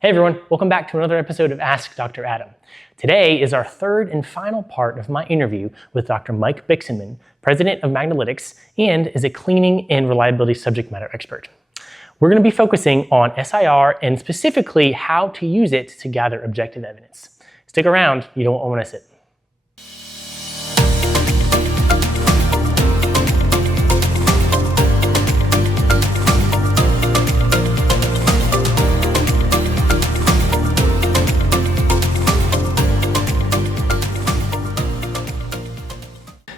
Hey everyone, welcome back to another episode of Ask Dr. Adam. Today is our third and final part of my interview with Dr. Mike Bixenman, president of Magnalytix, and is a cleaning and reliability subject matter expert. We're going to be focusing on SIR and specifically how to use it to gather objective evidence. Stick around, you don't want to miss it.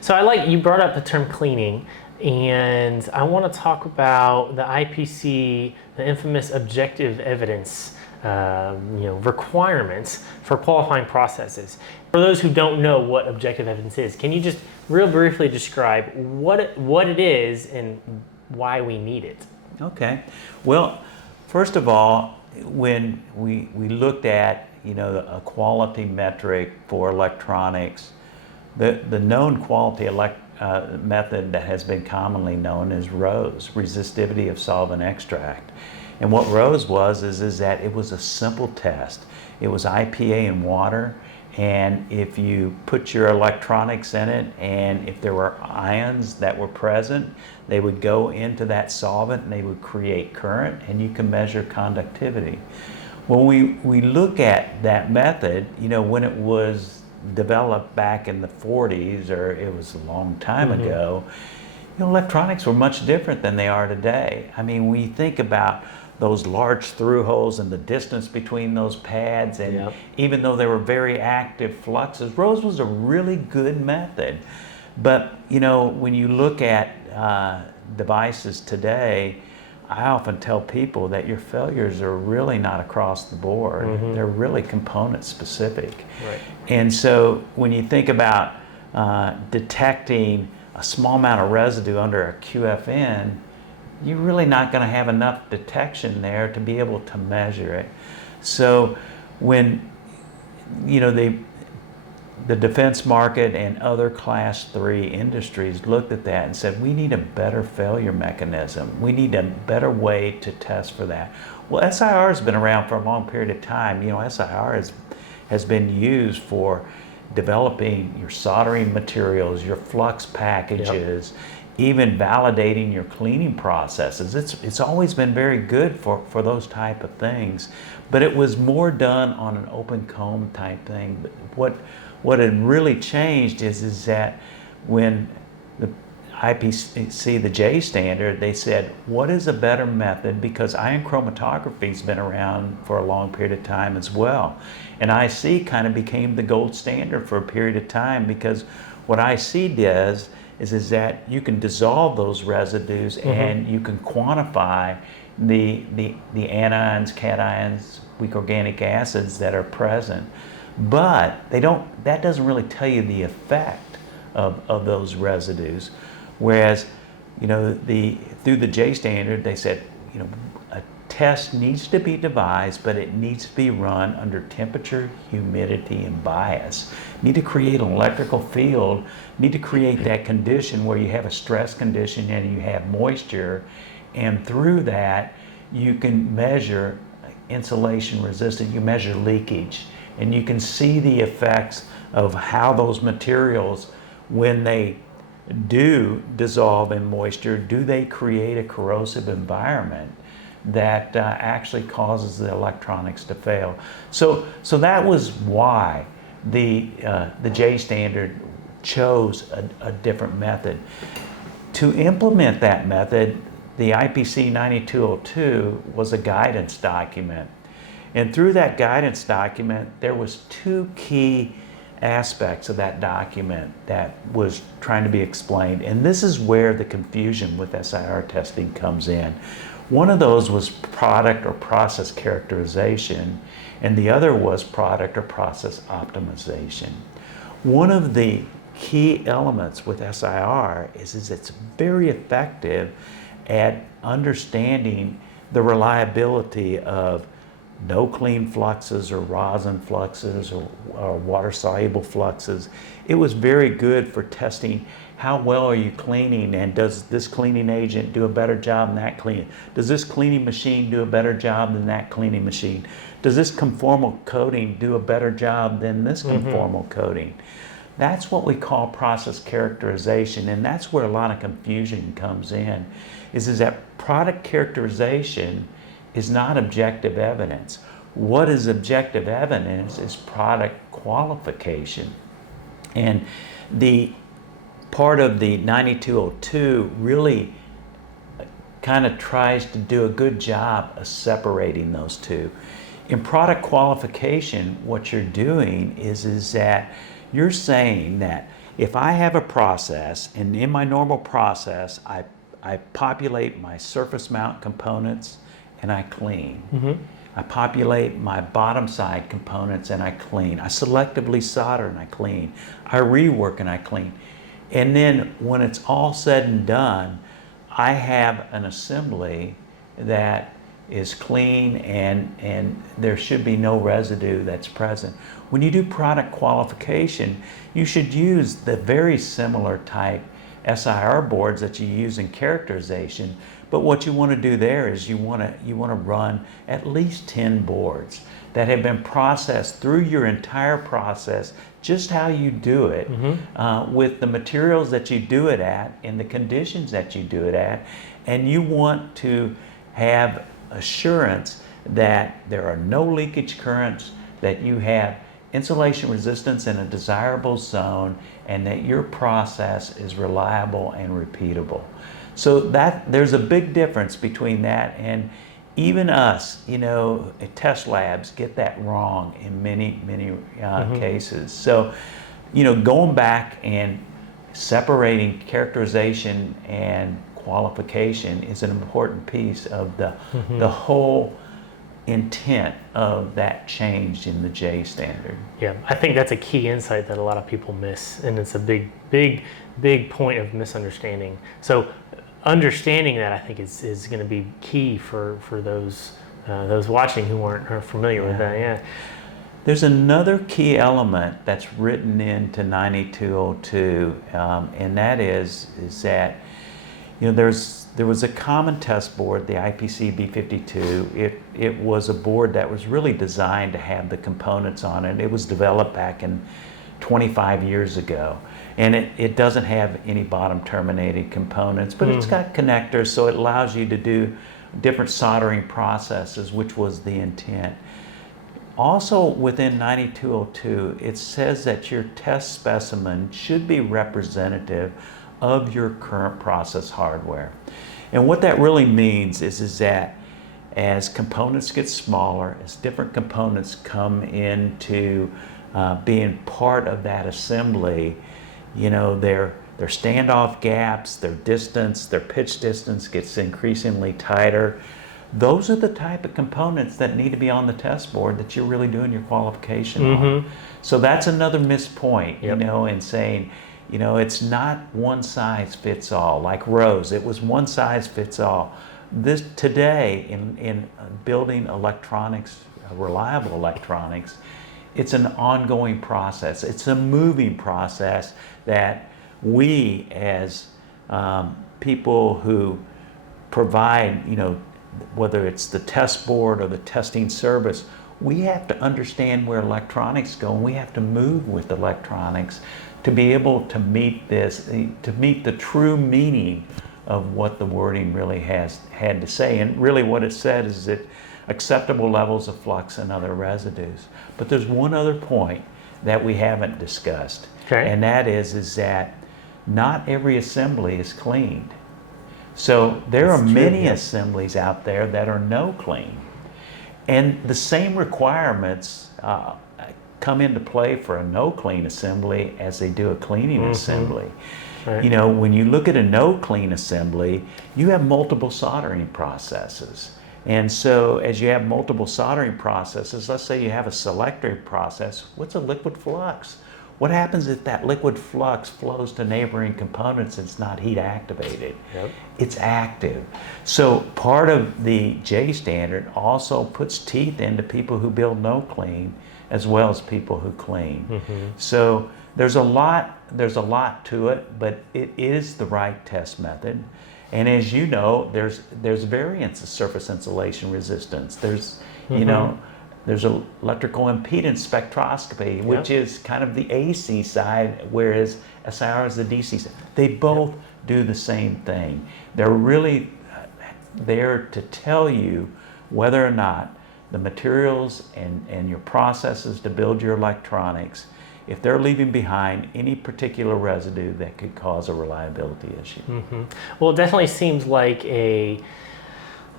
So you brought up the term cleaning, and I want to talk about the IPC, the infamous objective evidence requirements for qualifying processes. For those who don't know what objective evidence is, can you just real briefly describe what it is and why we need it? Okay. Well, first of all, when we looked at a quality metric for electronics, the known quality method that has been commonly known is ROSE, resistivity of solvent extract. And what ROSE was is that it was a simple test. It was IPA in water, and if you put your electronics in it and if there were ions that were present, they would go into that solvent and they would create current, and you can measure conductivity. When we look at that method, when it was developed back in the 40s, or it was a long time ago, electronics were much different than they are today. I mean, we think about those large through holes and the distance between those pads, and even though they were very active fluxes, ROSE was a really good method. But when you look at devices today, I often tell people that your failures are really not across the board. They're really component specific. Right. And so when you think about detecting a small amount of residue under a QFN, you're really not going to have enough detection there to be able to measure it. So when the defense market and other class 3 industries looked at that and said, we need a better failure mechanism. We need a better way to test for that. Well, SIR has been around for a long period of time. SIR has been used for developing your soldering materials, your flux packages, even validating your cleaning processes. It's always been very good for those type of things, but it was more done on an open comb type thing. But what had really changed is that when the IPC, the J standard, they said, what is a better method? Because ion chromatography has been around for a long period of time as well. And IC kind of became the gold standard for a period of time, because what IC does is that you can dissolve those residues and you can quantify the anions, cations, weak organic acids that are present. But that doesn't really tell you the effect of those residues. Whereas, through the J standard, they said, a test needs to be devised, but it needs to be run under temperature, humidity, and bias. You need to create an electrical field, need to create that condition where you have a stress condition and you have moisture, and through that, you can measure insulation resistance, you measure leakage, and you can see the effects of how those materials, when they do dissolve in moisture, do they create a corrosive environment that actually causes the electronics to fail. So that was why the J standard chose a different method. To implement that method, the IPC 9202 was a guidance document. And through that guidance document, there was 2 key aspects of that document that was trying to be explained. And this is where the confusion with SIR testing comes in. One of those was product or process characterization, and the other was product or process optimization. One of the key elements with SIR is it's very effective at understanding the reliability of no clean fluxes or rosin fluxes or water-soluble fluxes. It was very good for testing how well are you cleaning, and does this cleaning agent do a better job than that cleaning? Does this cleaning machine do a better job than that cleaning machine? Does this conformal coating do a better job than this conformal coating? That's what we call process characterization, and that's where a lot of confusion comes in, is that product characterization is not objective evidence. What is objective evidence is product qualification. And the part of the 9202 really kind of tries to do a good job of separating those two. In product qualification, what you're doing is that you're saying that if I have a process, and in my normal process, I populate my surface mount components and I clean. I populate my bottom side components and I clean. I selectively solder and I clean. I rework and I clean. And then when it's all said and done, I have an assembly that is clean and there should be no residue that's present. When you do product qualification, you should use the very similar type SIR boards that you use in characterization, but what you want to do there is you want to run at least 10 boards that have been processed through your entire process, just how you do it, with the materials that you do it at and the conditions that you do it at, and you want to have assurance that there are no leakage currents, that you have insulation resistance in a desirable zone, and that your process is reliable and repeatable. So that there's a big difference between that, and even us, test labs get that wrong in many cases. So, going back and separating characterization and qualification is an important piece of the whole intent of that change in the J standard. Yeah, I think that's a key insight that a lot of people miss, and it's a big point of misunderstanding. So understanding that, I think, is going to be key for those watching who aren't familiar with that. Yeah. There's another key element that's written into 9202, and that is that there was a common test board, the IPC B52. It was a board that was really designed to have the components on it. It was developed back in 25 years ago. And it doesn't have any bottom terminated components, but it's got connectors, so it allows you to do different soldering processes, which was the intent. Also within 9202, it says that your test specimen should be representative of your current process hardware. And what that really means is that as components get smaller, as different components come into being part of that assembly, their standoff gaps, their distance, their pitch distance gets increasingly tighter. Those are the type of components that need to be on the test board that you're really doing your qualification on. So that's another missed point, in saying, it's not one size fits all. Like Rose, it was one size fits all. This today in building electronics, reliable electronics, it's an ongoing process. It's a moving process that we as people who provide, whether it's the test board or the testing service, we have to understand where electronics go, and we have to move with electronics to be able to meet the true meaning of what the wording really had to say. And really what it said is that acceptable levels of flux and other residues. But there's one other point that we haven't discussed, and that is that not every assembly is cleaned. So there are many assemblies out there that are no clean. And the same requirements come into play for a no clean assembly as they do a cleaning assembly. Right. When you look at a no clean assembly, you have multiple soldering processes. And so as you have multiple soldering processes, let's say you have a selector process, what's a liquid flux? What happens if that liquid flux flows to neighboring components and it's not heat activated? Yep. It's active. So part of the J standard also puts teeth into people who build no clean as well as people who clean. So there's a lot to it, but it is the right test method. And as you know, there's variants of surface insulation resistance. There's you know, there's electrical impedance spectroscopy, which is kind of the AC side, whereas SIR is the DC side. They both do the same thing. They're really there to tell you whether or not the materials and your processes to build your electronics, if they're leaving behind any particular residue that could cause a reliability issue. Well, it definitely seems like a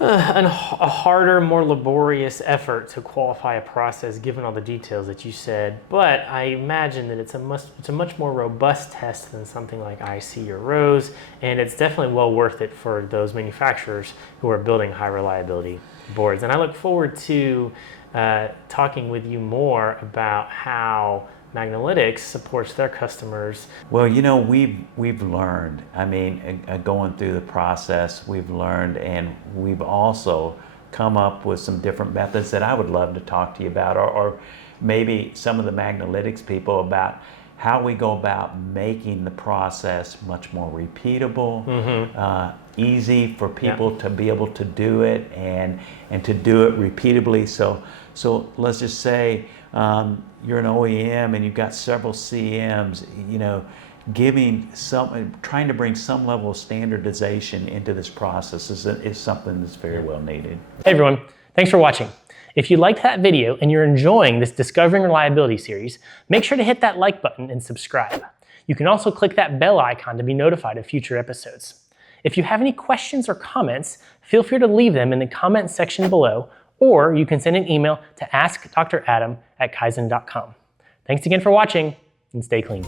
harder, more laborious effort to qualify a process given all the details that you said, but I imagine that it's a much more robust test than something like IC or ROSE, and it's definitely well worth it for those manufacturers who are building high reliability boards. And I look forward to talking with you more about how Magnalytix supports their customers. Well, you know, we've learned. I mean, going through the process, we've learned, and we've also come up with some different methods that I would love to talk to you about, or maybe some of the Magnalytix people about how we go about making the process much more repeatable, easy for people to be able to do it and to do it repeatably. So let's just say you're an OEM and you've got several CMs, you know, trying to bring some level of standardization into this process is something that's very well needed. Hey everyone, thanks for watching. If you liked that video and you're enjoying this Discovering Reliability series, make sure to hit that like button and subscribe. You can also click that bell icon to be notified of future episodes. If you have any questions or comments, feel free to leave them in the comments section below, or you can send an email to askdradam@kaizen.com. Thanks again for watching, and stay clean.